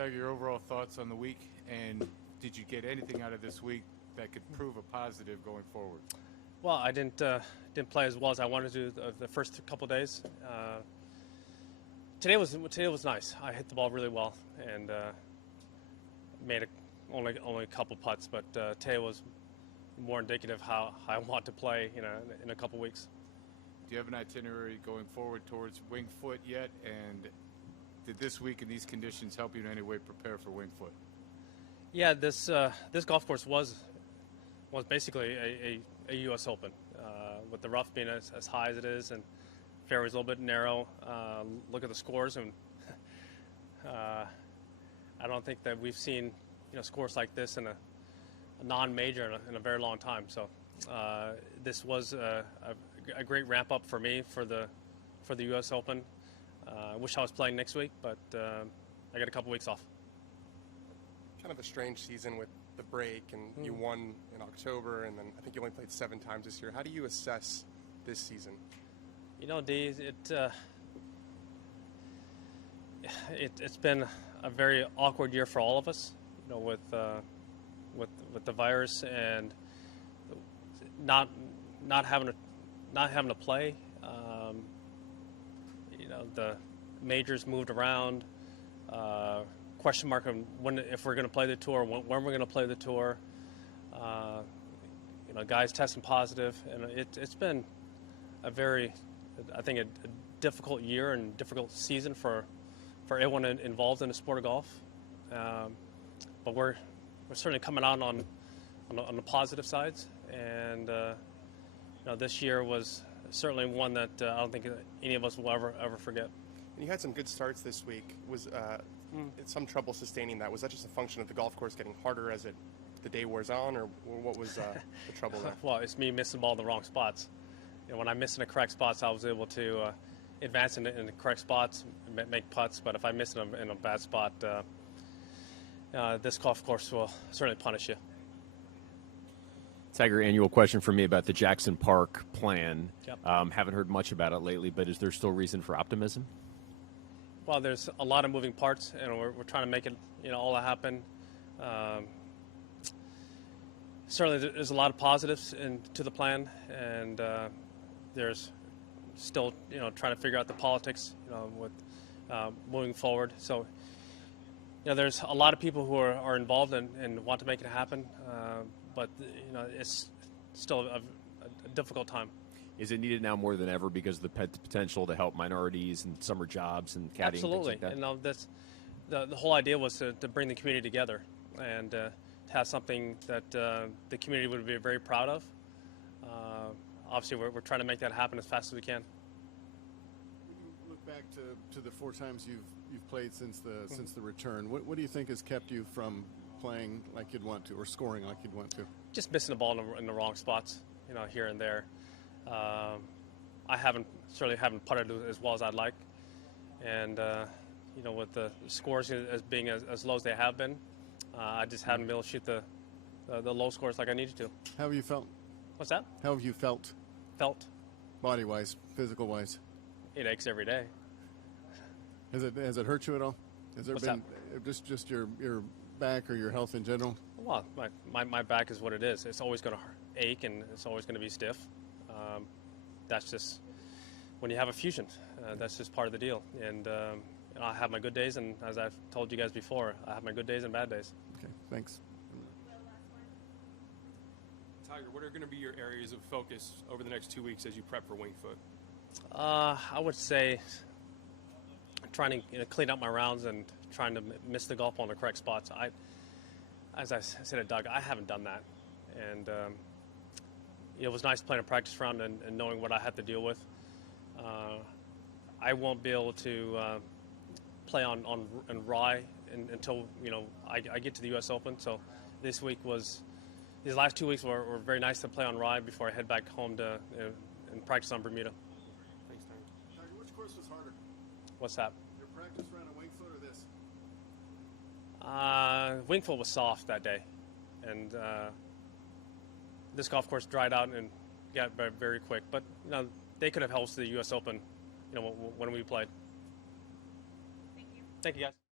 Tiger, your overall thoughts on the week, and did you get anything out of this week that could prove a positive going forward? Well, I didn't play as well as I wanted to the first couple days. Today was nice. I hit the ball really well and made only a couple putts, but today was more indicative how I want to play, in a couple weeks. Do you have an itinerary going forward towards Winged Foot yet? And did this week in these conditions help you in any way prepare for Winged Foot? Yeah, this golf course was basically a U.S. Open, with the rough being as high as it is and fairway's a little bit narrow. Look at the scores, and I don't think that we've seen scores like this in a non-major in a very long time. So this was a great ramp up for me for the U.S. Open. I wish I was playing next week, but I got a couple weeks off. Kind of a strange season with the break, and you won in October, and then I think you only played 7 times this year. How do you assess this season? Dee, it's been a very awkward year for all of us, with the virus and not having to play. The majors moved around. Question mark on if we're going to play the tour, when we're going to play the tour. Guys testing positive, and it's been a very, I think, a difficult year and difficult season for everyone involved in the sport of golf. But we're certainly coming out on the positive sides, and this year was certainly one that I don't think any of us will ever forget. And you had some good starts this week. Was some trouble sustaining that? Was that just a function of the golf course getting harder as the day wears on, or what was the trouble there? Well, it's me missing the ball in the wrong spots. When I miss in the correct spots, I was able to advance in the correct spots, make putts. But if I miss in a bad spot, this golf course will certainly punish you. Tiger, annual question for me about the Jackson Park plan. Yep. Haven't heard much about it lately, but is there still reason for optimism? Well, there's a lot of moving parts, and we're trying to make it, all that happen. Certainly, there's a lot of positives to the plan, and there's still, trying to figure out the politics, with moving forward. So, there's a lot of people who are involved and want to make it happen, but it's still a difficult time. Is it needed now more than ever because of the potential to help minorities and summer jobs and caddying? Absolutely. Things like that? And that's the whole idea was to bring the community together and to have something that the community would be very proud of. Obviously, we're trying to make that happen as fast as we can. When you look back to the 4 times you've played since the return, what do you think has kept you from playing like you'd want to or scoring like you'd want to? Just missing the ball in the wrong spots, here and there. I certainly haven't putted as well as I'd like, and with the scores as being as low as they have been, I just haven't been able to shoot the low scores like I needed to. How have you felt? What's that? How have you felt? Body-wise, physical-wise? It aches every day. Has it hurt you at all? Has there What's been just your back or your health in general? Well, my back is what it is. It's always going to ache and it's always going to be stiff. That's just when you have a fusion. That's just part of the deal. And I have my good days, and as I've told you guys before, I have my good days and bad days. Okay, thanks. Tiger, what are going to be your areas of focus over the next 2 weeks as you prep for Winged Foot? I would say trying to clean up my rounds and trying to miss the golf ball in the correct spots. As I said to Doug, I haven't done that, and it was nice playing a practice round and knowing what I had to deal with. I won't be able to play on Rye until I get to the U.S. Open. So these last 2 weeks were very nice to play on Rye before I head back home to and practice on Bermuda. Thanks, Tiger. Tiger, which course was harder? What's that? Your practice round at Winged Foot or this? Winged Foot was soft that day, and this golf course dried out and got very quick. But they could have held us to the U.S. Open, when we played. Thank you. Thank you, guys.